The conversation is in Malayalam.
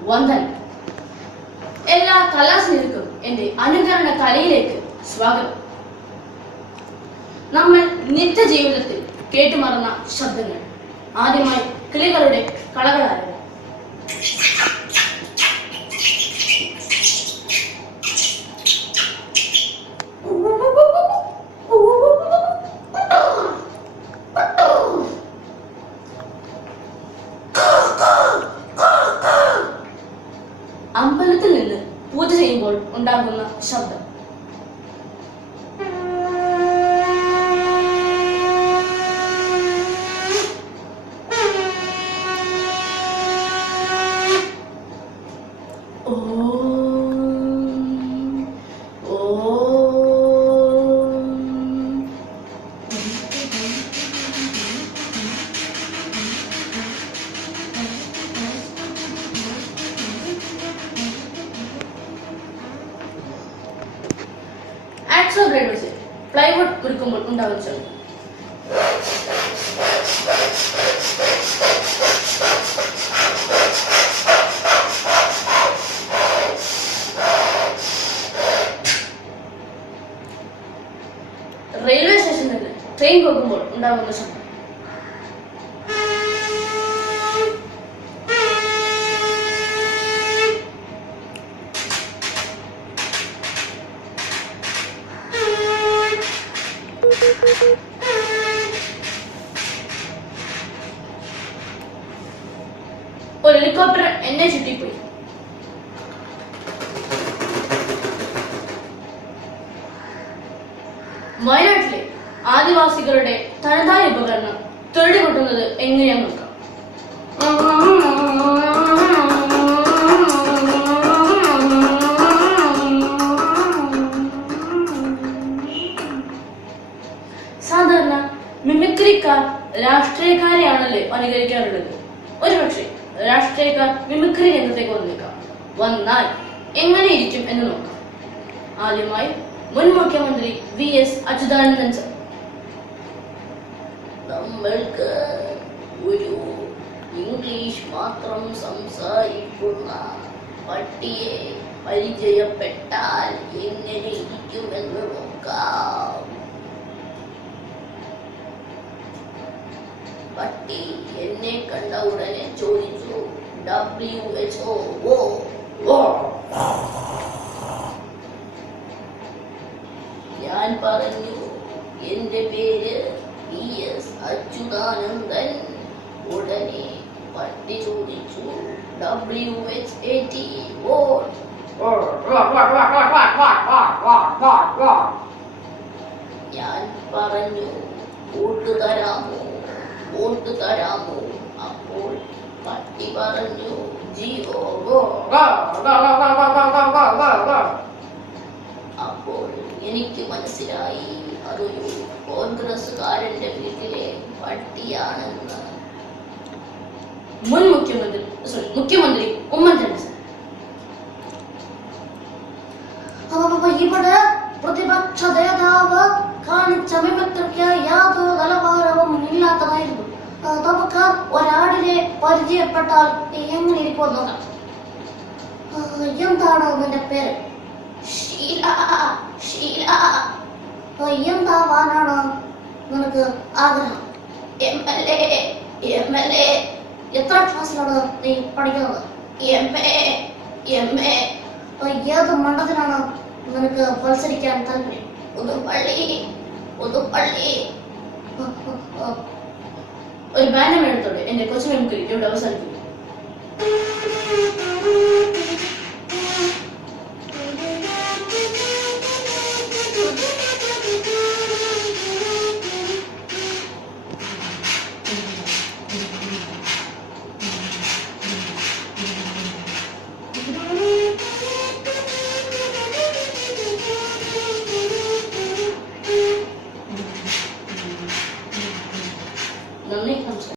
വന്ദനം. എല്ലാ കലാസ്നേഹികർക്കും എന്റെ അനുകരണ കലയിലേക്ക് സ്വാഗതം. നമ്മൾ നിത്യജീവിതത്തിൽ കേട്ടുമറന്ന ശബ്ദങ്ങൾ. ആദ്യമായി കിളികളുടെ കളകളായിരുന്നു. ഉണ്ടാകുന്ന ശബ്ദം. ஆக்சோ கிரேட் வச்சு பிளைவுட் இருக்கும் உண்டாவது சொல்லு ரயில்வே ஸ்டேஷன் ட்ரெயின் போகும்போது உண்டாகும் சொல்லு ഒരു ഹെലികോപ്റ്റർ എന്നെ ചുറ്റിപ്പോയി. വയനാട്ടിലെ ആദിവാസികളുടെ തനതായ ഉപകരണം തൊഴിൽ കൊട്ടുന്നത് എങ്ങനെയാന്ന് നോക്കാം. രാഷ്ട്രീയക്കാരെയാണല്ലേ അനുകരിക്കാറുള്ളത്? ഒരുപക്ഷെ രാഷ്ട്രീയക്കാർ മിമിക്രി രംഗത്തേക്ക് വന്നേക്കാം. വന്നാൽ എങ്ങനെയിരിക്കും എന്ന് നോക്കാം. ആദ്യമായി മുൻ മുഖ്യമന്ത്രി വി എസ് അച്യുതാനന്ദൻ സർ. നമ്മൾക്ക് ഒരു ഇംഗ്ലീഷ് മാത്രം സംസാരിക്കുന്ന പട്ടിയെ പരിചയപ്പെട്ടാൽ എങ്ങനെ ഇരിക്കുമെന്ന് നോക്കാം. പട്ടി എന്നെ കണ്ട ഉടനെ ചോദിച്ചു ഡബ്ല്യു എച്ച് ഒ ഞാൻ പറഞ്ഞു എന്റെ പേര് പി എസ് അച്യുതാനന്ദൻ. ഉടനെ പട്ടി ചോദിച്ചു ഡബ്ല്യു എച്ച് എ ടി ഞാൻ പറഞ്ഞു വോട്ട് വോട്ട് തരാമോ? അപ്പോൾ പട്ടി പറഞ്ഞു അപ്പോൾ എനിക്ക് മനസ്സിലായി അതൊരു കോൺഗ്രസ്സുകാരന്റെ വീട്ടിലെ പട്ടിയാണെന്ന്. മുൻ മുഖ്യമന്ത്രി സോറി മുഖ്യമന്ത്രി ഉമ്മൻചാണ്ടി ഇവിടെ പ്രതിപക്ഷ നേതാവ് കാണിച്ച മിമിക്രിക്ക് ഒരാടിനെ പരിചയപ്പെട്ടാൽ എങ്ങനെ ആ, എന്താണ് നിന്റെ പേര്? ഷീല ഷീല. എന്താവാനാണ് നിനക്ക് ആഗ്രഹം? M L A M L A. എത്ര ക്ലാസ്സിലാണ് നീ പഠിക്കുന്നത്? M A M A. ഏത് മണ്ഡലത്തിലാണ് നിനക്ക് മത്സരിക്കാൻ താല്പര്യം? പുതുപ്പള്ളി പുതുപ്പള്ളി ഒരു ബാനർ എടുത്തോടെ എന്റെ കൊച്ചു മെമുക്കരി ഇവിടെ അവസാനിക്കുന്നു